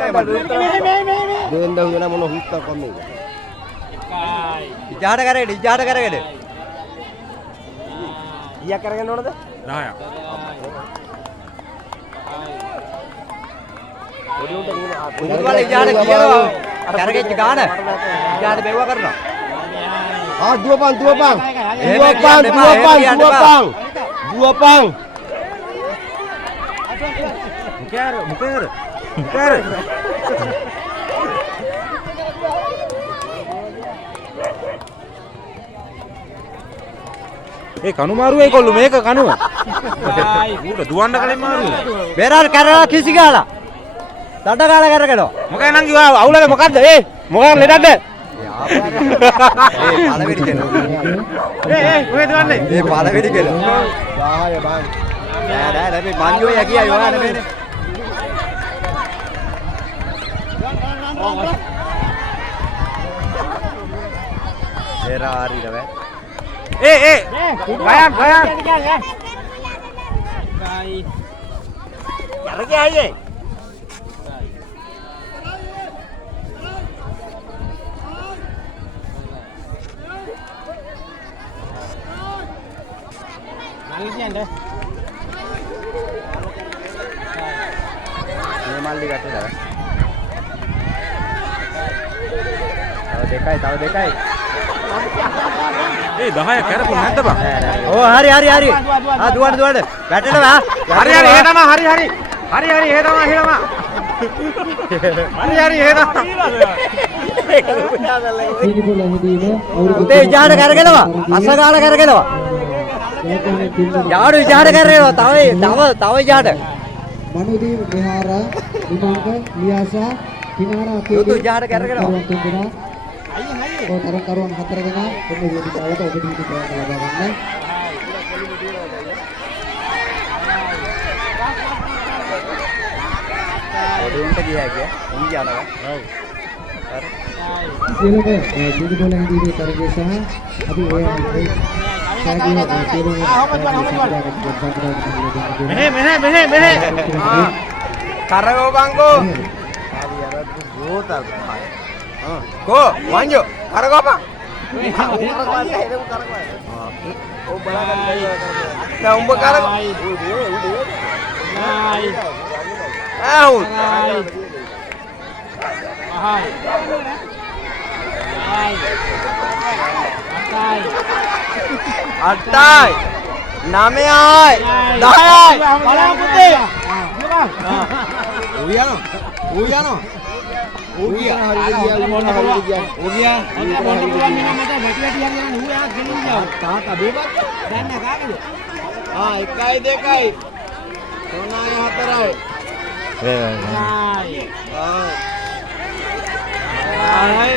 දෙන්න වෙන මොන හුත්තක් වන්නේ. ඉජාට කරගෙන ඉජාට කරගෙන. ඊයක් කරගෙන ඕනද? 10ක්. උඹල ඉජාට කියනවා. කරගෙච්ච ගාන. ඉජාට බෙවුවා කරනවා. ආ දුවපන්. දුවපන්. මුකෑර. ඒ කණු මාරුවයි කොල්ලු මේක කණුව. ඌට දුවන්න කලින් මාරුයි. බෙරාර කරලා කිසි ගාලා. දඩ ගාලා කරගෙනවා. මොකද නං කිව්වා අවුලද මොකද්ද? මොකක් ලෙඩක්ද? පළවෙනි කෙනා. ඔය දුවන්නේ. මේ පළවෙනි කෙනා. 10 බං. නෑ මේ මංජෝ යකියා යෝවා නෙමෙයිනේ. බෙරාරි නෑ. ගයන්. යරගේ ආයේ. මේ මල්ලි ගැටේද? තව දෙකයි. ඒ 10ක් කරපු නැද්ද බං? ඕ හරි. ආ දුවන්න. වැටෙනවා. හරි එහෙ තමයි. හරි එහෙ තමයි. උදේ ඉජාට කරගෙනවා. අසගාල කරගෙනවා. යාඩු ඉජාට කරගෙනවා. තව ඉජාට. මනුදී විහාර විමාංග නියාසා කිනාරා යුතු ඉජාට කරගෙනවා. තරකරුවන් 4 දෙනා එන්න වේදිකාවට ඔබ දීපු ප්‍රයත්න ලබා ගන්න. ඔඩුන්ට ගියා කිය. උන් යනවා. ඔව්. හරි. සියලුම දිනු බෝල හැදීමේ තරගය සහ අපි ඔය මෙහෙ. කරගෝ බංකෝ. Ko, wanjo, karagapa. Oh, balakan kayo. Nah, umbo karag. Atai. Name ay. Dahai. Balang putih. Uyano. Ugia. එකයි දෙකයි 3යි 4යි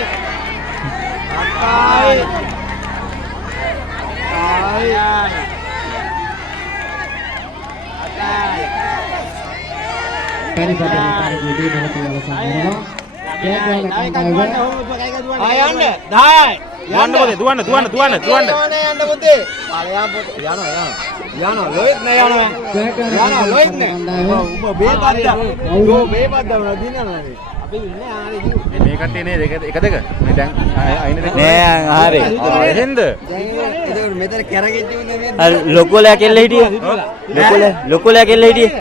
lokol ya kelle hidiye